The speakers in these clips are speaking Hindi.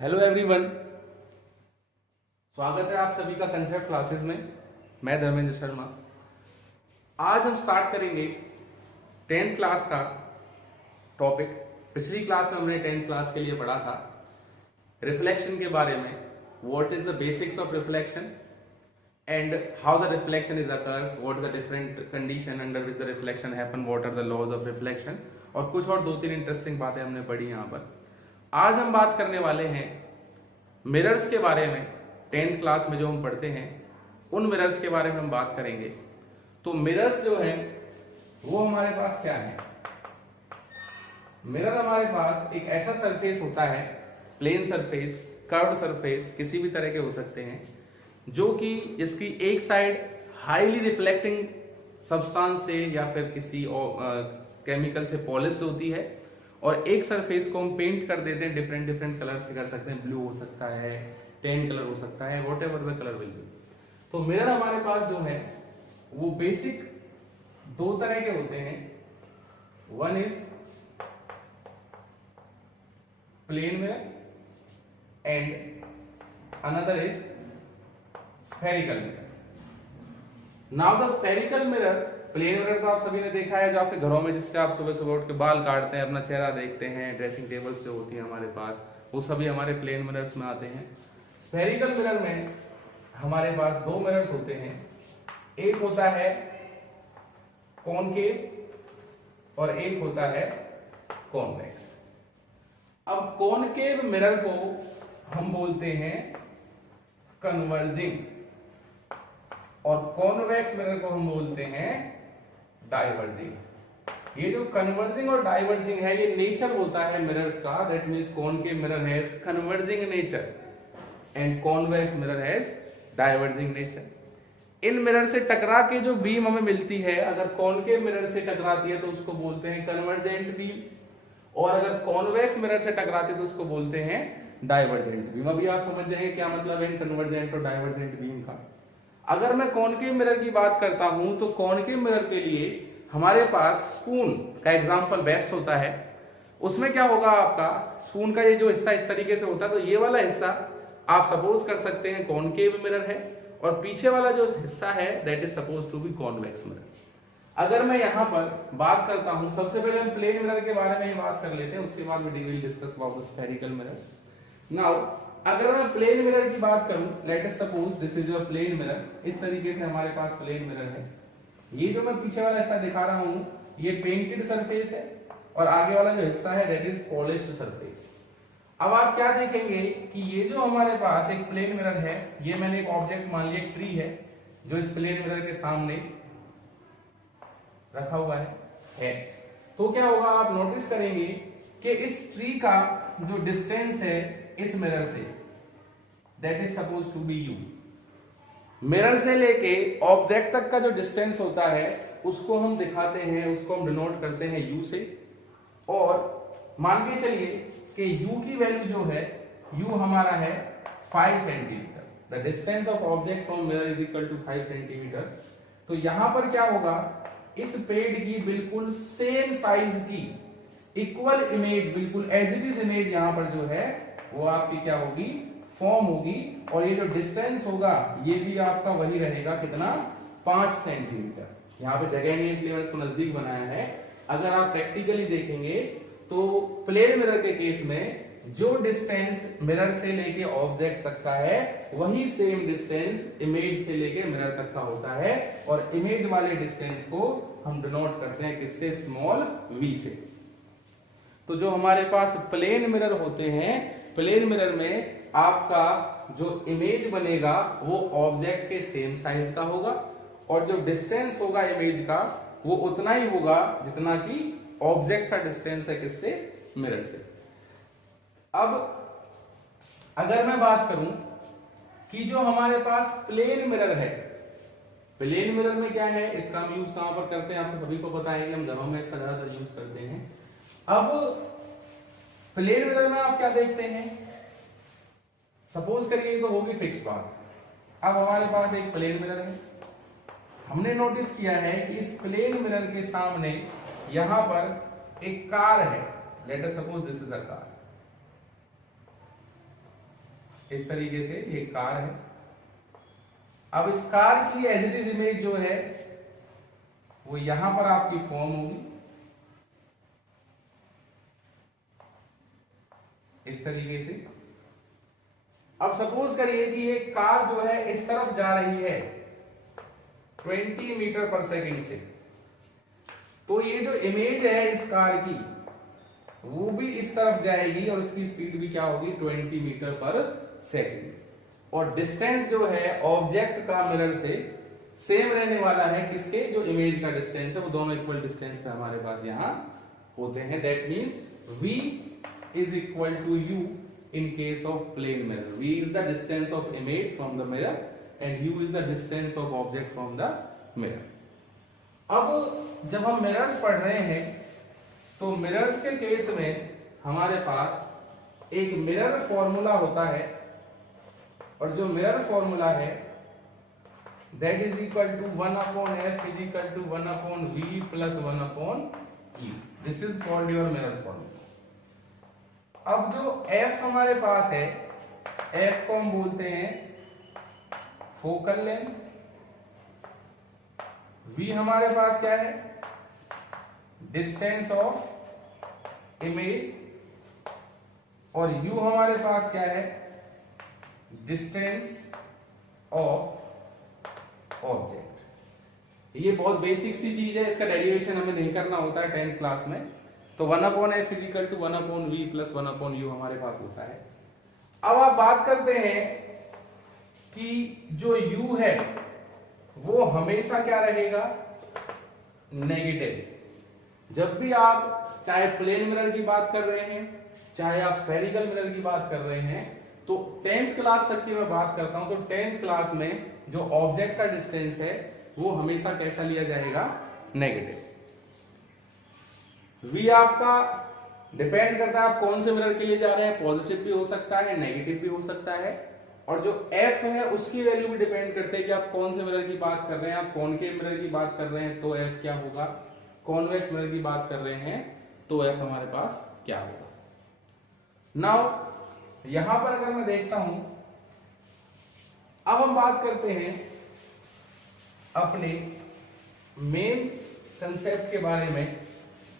हेलो एवरीवन, स्वागत है आप सभी का कंसेप्ट क्लासेस में। मैं धर्मेंद्र शर्मा। आज हम स्टार्ट करेंगे 10th क्लास का टॉपिक। पिछली क्लास में हमने 10th क्लास के लिए पढ़ा था रिफ्लेक्शन के बारे में। What is the basics of reflection and how the reflection is occurs, what is the different condition under which the reflection happen, what are the laws of reflection, और कुछ और 2-3 इंटरेस्टिंग बातें हमने पढ़ी यहाँ पर। आज हम बात करने वाले हैं मिरर्स के बारे में। 10th क्लास में जो हम पढ़ते हैं उन मिरर्स के बारे में हम बात करेंगे। तो मिरर्स जो हैं वो हमारे पास क्या है? मिरर हमारे पास एक ऐसा सरफेस होता है, प्लेन सरफेस, कर्व्ड सरफेस, किसी भी तरह के हो सकते हैं, जो कि इसकी एक साइड हाईली रिफ्लेक्टिंग सब्सटेंस से या फिर किसी केमिकल से पॉलिश्ड होती है, और एक सरफेस को हम पेंट कर देते हैं। डिफरेंट डिफरेंट कलर से कर सकते हैं, ब्लू हो सकता है, टेन कलर हो सकता है, what ever the colour will be. तो मिरर हमारे पास जो है वो बेसिक 2 तरह के होते हैं। One is plane mirror and another is spherical mirror. Now the spherical mirror, plane mirror तो आप सभी ने देखा है, जो आपके घरों में जिससे आप सुबह सुबह उठ के बाल काटते हैं, अपना चेहरा देखते हैं, ड्रेसिंग टेबल्स जो होती है हमारे पास, वो सभी हमारे प्लेन मिरर्स में आते हैं। स्फेरिकल मिरर में हमारे पास 2 मिरर्स होते हैं। एक होता है कॉनकेव और एक होता है कॉन्वेक्स। अब कॉनकेव मिरर को हम बोलते हैं कन्वर्जिंग और कॉन्वेक्स मिरर को हम बोलते हैं डाइवर्जिंग। ये जो कन्वर्जिंग और डाइवर्जिंग है, ये नेचर होता है मिरर्स का। That means concave mirror has converging nature and convex mirror has diverging nature. In mirror से टकरा के जो बीम हमें मिलती है, अगर कॉनकेव मिरर से टकराती है तो उसको बोलते हैं कन्वर्जेंट बीम, और अगर कॉन्वेक्स मिरर से टकराती है तो उसको बोलते हैं डाइवर्जेंट बीम। अभी आप समझ जाएंगे क्या मतलब है कन्वर्जेंट और डाइवर्जेंट बीम का। अगर मैं कॉनकेव मिरर की बात करता हूं तो कॉनकेव मिरर के लिए हमारे पास स्पून का एग्जांपल बेस्ट होता है। उसमें क्या होगा, आपका स्पून का ये जो हिस्सा इस तरीके से होता है, तो ये वाला हिस्सा आप सपोज कर सकते हैं कॉनकेव मिरर है, और पीछे वाला जो हिस्सा है that is suppose to be convex mirror. अगर मैं यहां पर बात करता हूं, सबसे पहले हम प्लेन मिरर के बारे में ही बात कर लेते हैं, उसके बाद we will discuss about the spherical mirrors. Now अगर मैं प्लेन मिरर की बात करूं, let us suppose this is your plane mirror. इस तरीके से हमारे पास प्लेन मिरर है। ये जो मैं पीछे वाला हिस्सा दिखा रहा हूं ये पेंटेड सरफेस है, और आगे वाला जो हिस्सा है दैट इज पॉलिश्ड सरफेस। अब आप क्या देखेंगे कि ये जो हमारे पास एक प्लेन मिरर है, ये मैंने एक ऑब्जेक्ट मान लिया, एक ट्री है जो इस प्लेन मिरर के सामने रखा हुआ है। तो क्या होगा, आप नोटिस करेंगे कि इस ट्री का जो डिस्टेंस है इस मिरर से that is suppose to be u. Mirror से लेके ऑब्जेक्ट तक का जो डिस्टेंस होता है उसको हम दिखाते हैं, उसको हम डिनोट करते हैं यू से। और मान के चलिए कि u की वैल्यू जो है, u हमारा है 5 centimetre. The distance of object from mirror is equal to 5 centimetre. तो यहां पर क्या होगा, इस पेड़ की बिल्कुल सेम साइज की इक्वल इमेज, बिल्कुल एज इट इज इमेज यहां पर जो है वो आपकी क्या होगी, फॉर्म होगी। और ये जो डिस्टेंस होगा ये भी आपका वही रहेगा, कितना, 5 सेंटीमीटर। यहाँ पे जगह नहीं इसलिए मैंने इसको नजदीक बनाया है। अगर आप प्रैक्टिकली देखेंगे तो प्लेन मिरर के केस में जो डिस्टेंस मिरर से लेके ऑब्जेक्ट तक का है वही सेम डिस्टेंस इमेज से लेके मिरर तक का होता है, और इमेज वाले डिस्टेंस को हम डिनोट करते हैं किससे, स्मॉल v से। तो जो हमारे पास प्लेन मिरर होते हैं, प्लेन मिरर में आपका जो इमेज बनेगा वो ऑब्जेक्ट के सेम साइज का होगा, और जो डिस्टेंस होगा इमेज का वो उतना ही होगा जितना कि ऑब्जेक्ट का डिस्टेंस है किससे, मिरर से। अब अगर मैं बात करूं कि जो हमारे पास प्लेन मिरर है, प्लेन मिरर में क्या है, इसका हम यूज कहां पर करते हैं, आपको सभी को पता है कि हम घरों में इसका ज्यादातर यूज करते हैं। अब प्लेन मिरर में आप क्या देखते हैं, सपोज करिए तो होगी फिक्स बात। अब हमारे पास एक प्लेन मिरर है, हमने नोटिस किया है कि इस प्लेन मिरर के सामने यहां पर एक कार है। Late us suppose this is a car. इस तरीके से ये कार है। अब इस कार की एज इट इज इमेज जो है वो यहां पर आपकी फॉर्म होगी इस तरीके से। अब सपोज करिए कि ये कार जो है इस तरफ जा रही है 20 मीटर पर सेकंड से, तो ये जो इमेज है इस कार की वो भी इस तरफ जाएगी और उसकी स्पीड भी क्या होगी 20 मीटर पर सेकंड। और डिस्टेंस जो है ऑब्जेक्ट का मिरर से सेम रहने वाला है, किसके, जो इमेज का डिस्टेंस है वो दोनों इक्वल डिस्टेंस पे हमारे पास यहां होते हैं। That means v is equal to u in case of plane mirror. v is the distance of image from the mirror and u is the distance of object from the mirror. अब जब हम मिरर्स पढ़ रहे हैं तो मिरर्स के केस में हमारे पास एक मिरर फॉर्मूला होता है, और जो मिरर फॉर्मूला है that is equal to 1/f is equal to 1/v plus 1/e. This is called your mirror formula. अब जो f हमारे पास है, f को हम बोलते हैं फोकल लेंथ, v हमारे पास क्या है, डिस्टेंस ऑफ इमेज, और u हमारे पास क्या है, डिस्टेंस ऑफ ऑब्जेक्ट। ये बहुत बेसिक सी चीज है, इसका डेरिवेशन हमें नहीं करना होता है 10th क्लास में। तो 1/f is equal to 1/v plus 1/u हमारे पास होता है। अब आप बात करते हैं कि जो u है वो हमेशा क्या रहेगा, नेगेटिव। जब भी आप चाहे प्लेन मिरर की बात कर रहे हैं चाहे आप स्फेरिकल मिरर की बात कर रहे हैं, तो 10th क्लास तक की मैं बात करता हूं, तो 10th क्लास में जो ऑब्जेक्ट का डिस्टेंस है वो हमेशा कैसा लिया जाएगा, नेगेटिव। v आपका डिपेंड करता है आप कौन से मिरर के लिए जा रहे हैं, पॉजिटिव भी हो सकता है, नेगेटिव भी हो सकता है। और जो f है उसकी वैल्यू भी डिपेंड करते हैं कि आप कौन से मिरर की बात कर रहे हैं। आप कॉनकेव मिरर की बात कर रहे हैं तो f क्या होगा, कॉन्वेक्स मिरर की बात कर रहे हैं तो f हमारे पास क्या होगा। नाउ यहां पर अगर मैं देखता हूं, अब हम बात करते हैं अपने मेन कंसेप्ट के बारे में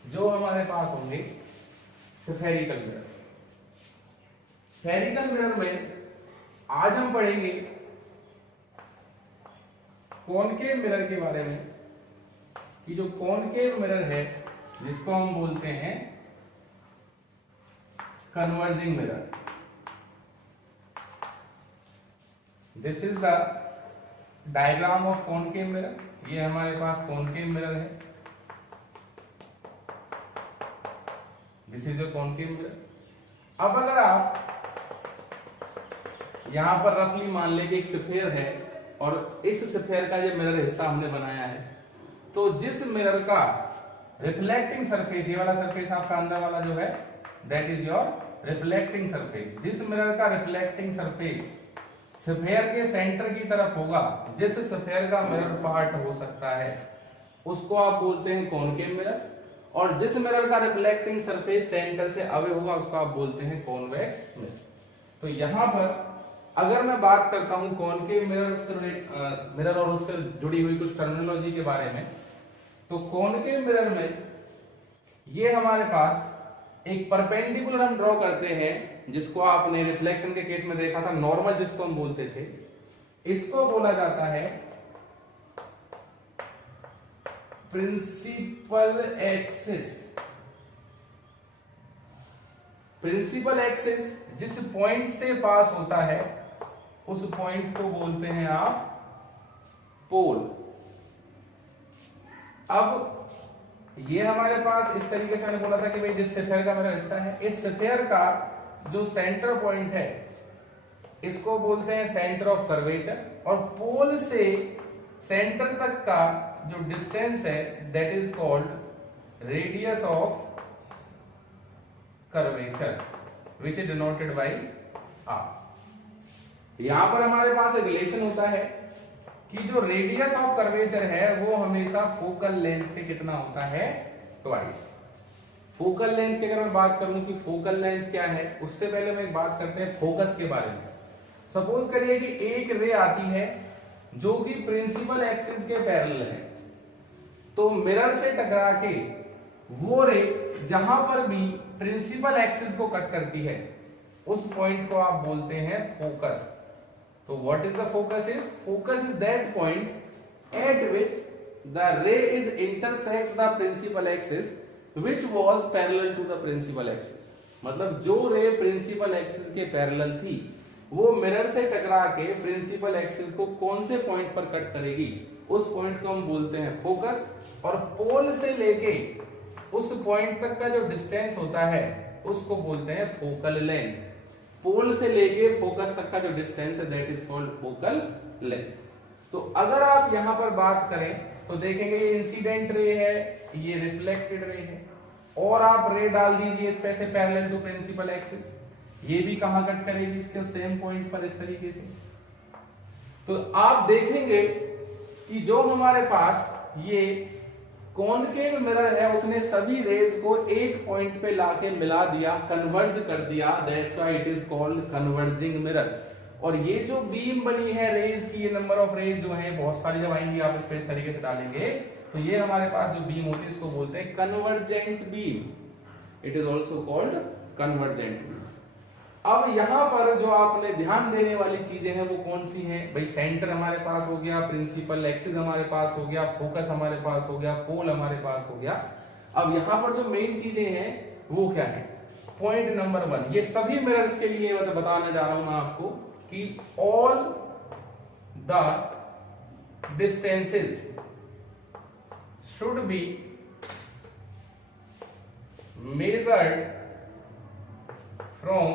जो हमारे पास होंगे स्फेरिकल मिरर। स्फेरिकल मिरर में आज हम पढ़ेंगे कॉनकेव मिरर के बारे में, कि जो कॉनकेव मिरर है जिसको हम बोलते हैं converging mirror. This is the diagram of concave mirror. ये हमारे पास कॉनकेव मिरर है, this is a concave mirror. अब अगर आप यहां पर रफली मान लें कि एक स्फीयर है और इस स्फीयर का जो मिरर हिस्सा हमने बनाया है, तो जिस मिरर का रिफ्लेक्टिंग सरफेस, ये वाला सरफेस आपका अंदर वाला जो है that is your reflecting surface, जिस मिरर का रिफ्लेक्टिंग सरफेस स्फीयर के सेंटर की तरफ होगा, जिस स्फीयर का मिरर पार्ट हो सकता है उसको आप बोलते हैं कॉनकेव मिरर, और जिस मिरर का रिफ्लेक्टिंग सरफेस सेंटर से अवे होगा उसको आप बोलते हैं कॉन्वेक्स मिरर। तो यहां पर अगर मैं बात करता हूं कॉनकेव मिरर और उससे जुड़ी हुई कुछ टर्मिनोलॉजी के बारे में, तो कॉनकेव मिरर में ये हमारे पास एक परपेंडिकुलर हम ड्रॉ करते हैं, जिसको आपने रिफ्लेक्शन के केस में देखा था, नॉर्मल जिसको हम बोलते थे, इसको बोला जाता है प्रिंसिपल एक्सिस। प्रिंसिपल एक्सिस जिस पॉइंट से पास होता है उस पॉइंट को बोलते हैं आप पोल। अब ये हमारे पास इस तरीके से मैंने बोला था कि भाई जिस स्फीयर का मेरा हिस्सा है, इस स्फीयर का जो सेंटर पॉइंट है इसको बोलते हैं सेंटर ऑफ कर्वेचर, और पोल से सेंटर तक का जो डिस्टेंस है that is called radius of curvature which is denoted by R. यहां पर हमारे पास एक रिलेशन होता है कि जो रेडियस ऑफ कर्वेचर है वो हमेशा फोकल लेंथ के कितना होता है, ट्वाइस। फोकल लेंथ की अगर मैं बात करूं कि फोकल लेंथ क्या है, उससे पहले मैं एक बात करते हैं फोकस के बारे में। सपोज करिए कि एक रे आती है जो कि प्रिंसिपल एक्सिस के पैरेलल है, तो मिरर से टकरा के वो रे जहां पर भी प्रिंसिपल एक्सिस को कट करती है उस पॉइंट को आप बोलते हैं फोकस। तो what is the focus is? Focus is that point at which the ray is intersect the principal axis which was parallel to the principal axis। मतलब जो रे प्रिंसिपल एक्सिस के पैरेलल थी वो मिरर से टकरा के प्रिंसिपल एक्सिस को कौन से पॉइंट पर कट करेगी, उस पॉइंट को हम बोलते हैं फोकस। और पोल से लेके उस पॉइंट तक का जो डिस्टेंस होता है उसको बोलते हैं फोकल लेंथ। पोल से लेके फोकस तक का जो डिस्टेंस है that is called focal length. तो अगर आप यहां पर बात करें तो देखेंगे ये इंसिडेंट रे है, ये रिफ्लेक्टेड रे है, और आप रे डाल दीजिए इस पे से पैरेलल टू प्रिंसिपल एक्सिस, ये भी कहां कट करेगी? इसके सेम पॉइंट पर, इस तरीके से। तो आप देखेंगे कि जो हमारे पास ये कॉनकेव मिरर है उसने सभी रेज को एक पॉइंट पे लाके मिला दिया, कन्वर्ज कर दिया, that's why it is called converging mirror. और ये जो बीम बनी है रेज की, ये नंबर ऑफ रेज जो है बहुत सारी जब आएंगी आप इस पे इस तरीके से डालेंगे तो ये हमारे पास जो बीम होती है इसको बोलते हैं convergent beam. It is also called convergent beam. अब यहां पर जो आपने ध्यान देने वाली चीजें हैं वो कौन सी हैं भाई? सेंटर हमारे पास हो गया, प्रिंसिपल एक्सिस हमारे पास हो गया, फोकस हमारे पास हो गया, पोल हमारे पास हो गया। अब यहां पर जो मेन चीजें हैं वो क्या है? पॉइंट नंबर 1, ये सभी मिरर्स के लिए मतलब बताने जा रहा हूं मैं आपको कि all the distances should be measured from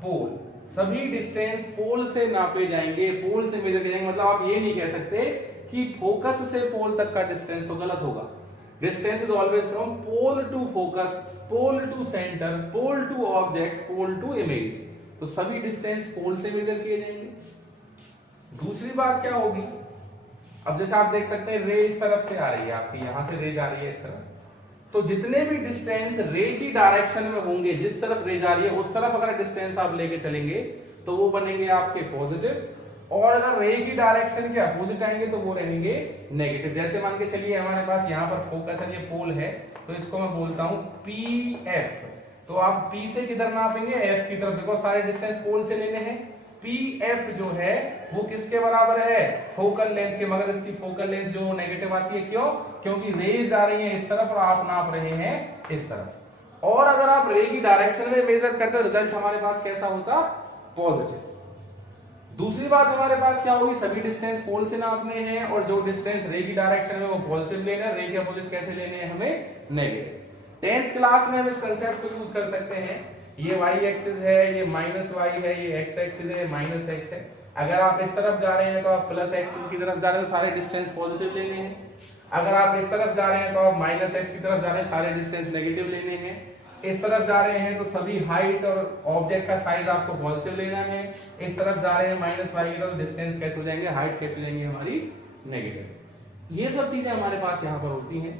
pole। सभी डिस्टेंस पोल से नापे जाएंगे, पोल से मेजर किए जाएंगे। मतलब आप ये नहीं कह सकते कि फोकस से पोल तक का डिस्टेंस, तो गलत होगा। Distance is always from pole to focus, pole to centre, pole to object, pole to image. तो सभी डिस्टेंस पोल से मेजर किए जाएंगे। दूसरी बात क्या होगी? अब जैसे आप देख सकते हैं रे इस तरफ से आ रही है, आपकी यहां से रे जा रही है इस तरफ, तो जितने भी डिस्टेंस रे की डायरेक्शन में होंगे, जिस तरफ रे जा रही है उस तरफ अगर डिस्टेंस आप लेके चलेंगे तो वो बनेंगे आपके पॉजिटिव, और अगर रे की डायरेक्शन के अपोजिट आएंगे तो वो रहेंगे नेगेटिव। जैसे मान के चलिए हमारे पास यहाँ पर फोकस है, ये पोल है, तो इसको मैं बोलता हूं PF। तो आप P से किधर नापेंगे? F की तरफ। देखो सारे डिस्टेंस पोल से लेने हैं। PF जो है वो किसके बराबर है? फोकल लेंथ के। मगर इसकी फोकल लेंथ जो नेगेटिव आती है, क्यों? क्योंकि रेज आ रही है इस तरफ और आप नाप रहे हैं इस तरफ। और अगर आप रे की डायरेक्शन में मेजर करते हो रिजल्ट हमारे पास कैसा होता? पॉजिटिव। दूसरी बात हमारे पास क्या होगी? सभी डिस्टेंस पोल से नापने हैं और जो डिस्टेंस रे की डायरेक्शन में वो पॉजिटिव लेना है, रे के अपोजिट कैसे लेने हैं? हमें नेगेटिव। 10th क्लास में हम इस कंसेप्ट को यूज कर सकते हैं। ये y एक्सिस है, ये माइनस y है, ये x एक्सिस है, माइनस x है। अगर आप इस तरफ जा रहे हैं तो आप प्लस x की तरफ जा रहे हैं, तो सारे डिस्टेंस पॉजिटिव लेने हैं। अगर आप इस तरफ जा रहे हैं तो आप माइनस x की तरफ जा रहे हैं, सारे डिस्टेंस नेगेटिव लेने हैं। इस तरफ जा रहे हैं तो सभी हाइट और ऑब्जेक्ट का साइज आपको पॉजिटिव लेना है। इस तरफ जा रहे हैं माइनस y की तरफ, डिस्टेंस कैसे हो जाएंगे? हाइट कैसे हो जाएंगी हमारी? नेगेटिव। ये सब चीजें हमारे पास यहाँ पर होती हैं।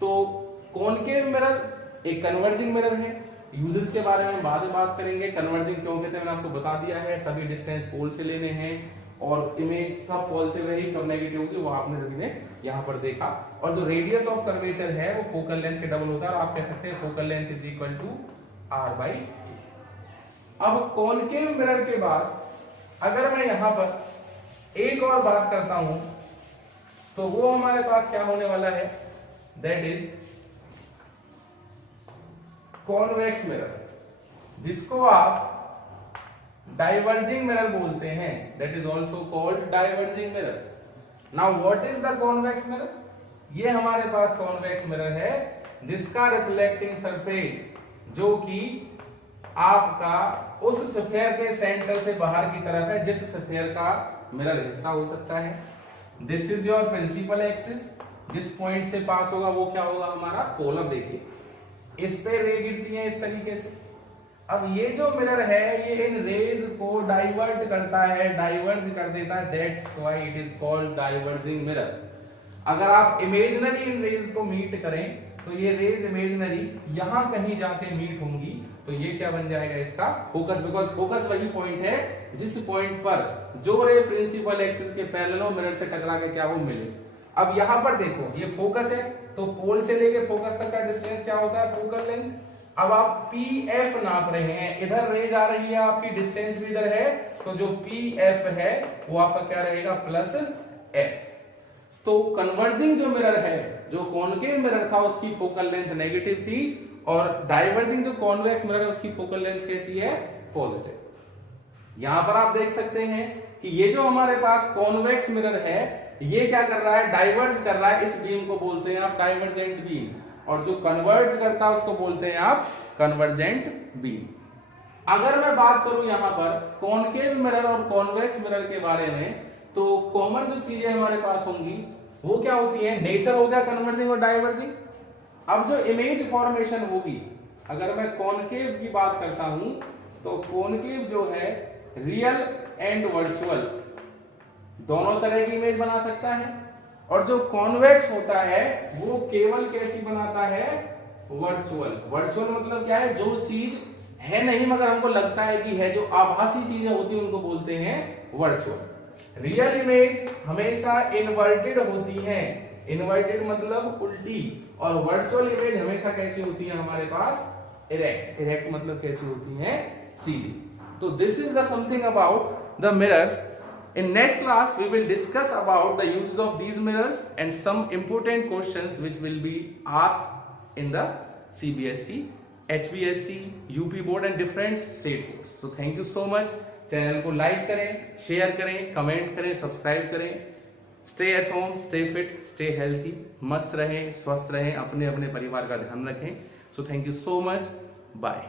तो कॉनकेव मिरर एक कन्वर्जिंग मिरर है। यूजेस के बारे में बाद में बात करेंगे। कन्वर्जिंग क्यों कहते हैं मैंने आपको बता दिया है। सभी डिस्टेंस पोल से लेने हैं और इमेज कब पॉजिटिव रही कब नेगेटिव होगी वो आपने सभी ने यहाँ पर देखा। और जो रेडियस ऑफ कर्वेचर है वो फोकल लेंथ के डबल होता है और आप कह सकते हैं focal length is equal to r/2। अब कॉनकेव मिरर के बाद अगर मैं यहाँ पर एक और बात करता हूं तो वो हमारे पास क्या होने वाला है? दैट इज कॉन्वेक्स मिरर, जिसको आप डाइवर्जिंग मिरर बोलते हैं। That is also called diverging mirror. Now what is the convex mirror? ये हमारे पास कॉन्वेक्स मिरर है जिसका रिफ्लेक्टिंग सरफेस जो कि आपका उस स्फीयर के सेंटर से बाहर की तरफ है, जिस स्फीयर का मिरर हिस्सा हो सकता है। This is your principal axis. जिस पॉइंट से पास होगा वो क्या होगा? हमारा पोल। अब देखिए इस पे रे गिरती है इस तरीके से। अब ये जो मिरर है ये इन रेज को डाइवर्ट करता है, डाइवर्ज कर देता है। That's why it is called diverging mirror. अगर आप इमेजिनरी इन रेज को मीट करें तो ये रेज इमेजिनरी यहां कहीं जाके मीट होंगी, तो तो ये क्या बन जाएगा इसका फोकस, बिकॉज फोकस वही पॉइंट है जिस पॉइंट पर जो रे प्रिंसिपल एक्सिस के पैरेलल मिरर से टकरा के क्या वो मिले। अब यहां पर देखो ये फोकस है, तो पोल से लेके फोकस तक का डिस्टेंस क्या होता है, फोकल लेंथ। अब आप PF नाप रहे हैं, इधर रे जा रही है आपकी, डिस्टेंस भी इधर है, तो जो PF है वो आपका क्या रहेगा प्लस F। तो कन्वर्जिंग जो मिरर है, जो कॉनकेव मिरर था उसकी फोकल लेंथ नेगेटिव थी, और डाइवर्जिंग जो कॉन्वेक्स मिरर है उसकी फोकल लेंथ कैसी है, पॉजिटिव। यहां पर आप देख सकते हैं कि ये जो हमारे पास कॉन्वेक्स मिरर है ये क्या कर रहा है, डाइवर्ज कर रहा है, इस बीम को बोलते हैं आप डाइवर्जेंट बीम, और जो कन्वर्ज करता है उसको बोलते हैं आप कन्वर्जेंट बीम। अगर मैं बात करूं यहां पर कॉनकेव मिरर और कॉन्वेक्स मिरर के बारे में, तो कॉमन जो चीजें हमारे पास होंगी वो क्या होती है, नेचर हो गया कन्वर्जिंग और डाइवर्जिंग। अब जो इमेज फॉर्मेशन होगी, अगर मैं कॉनकेव की बात करता हूं तो कॉनकेव जो है रियल एंड वर्चुअल दोनों तरह की इमेज बना सकता है, और जो कॉन्वेक्स होता है वो केवल कैसी बनाता है, वर्चुअल। वर्चुअल मतलब क्या है, जो चीज है नहीं मगर हमको लगता है कि है, जो आभासी चीजें होती है उनको बोलते हैं वर्चुअल। रियल इमेज हमेशा इन्वर्टेड होती है, इन्वर्टेड मतलब उल्टी, और वर्चुअल इमेज हमेशा कैसी होती है हमारे पास, इरेक्ट। इरेक्ट मतलब कैसी होती है, सीधी। तो this is the something about the mirrors. In next class, we will discuss about the uses of these mirrors and some important questions which will be asked in the CBSE, HBSE, UP board and different state boards. So thank you so much. Channel को लाइक करें, शेयर करें, कमेंट करें, सब्सक्राइब करें। Stay at home, stay fit, stay healthy. मस्त रहें, स्वस्थ रहें, अपने अपने परिवार का ध्यान रखें। So thank you so much. Bye.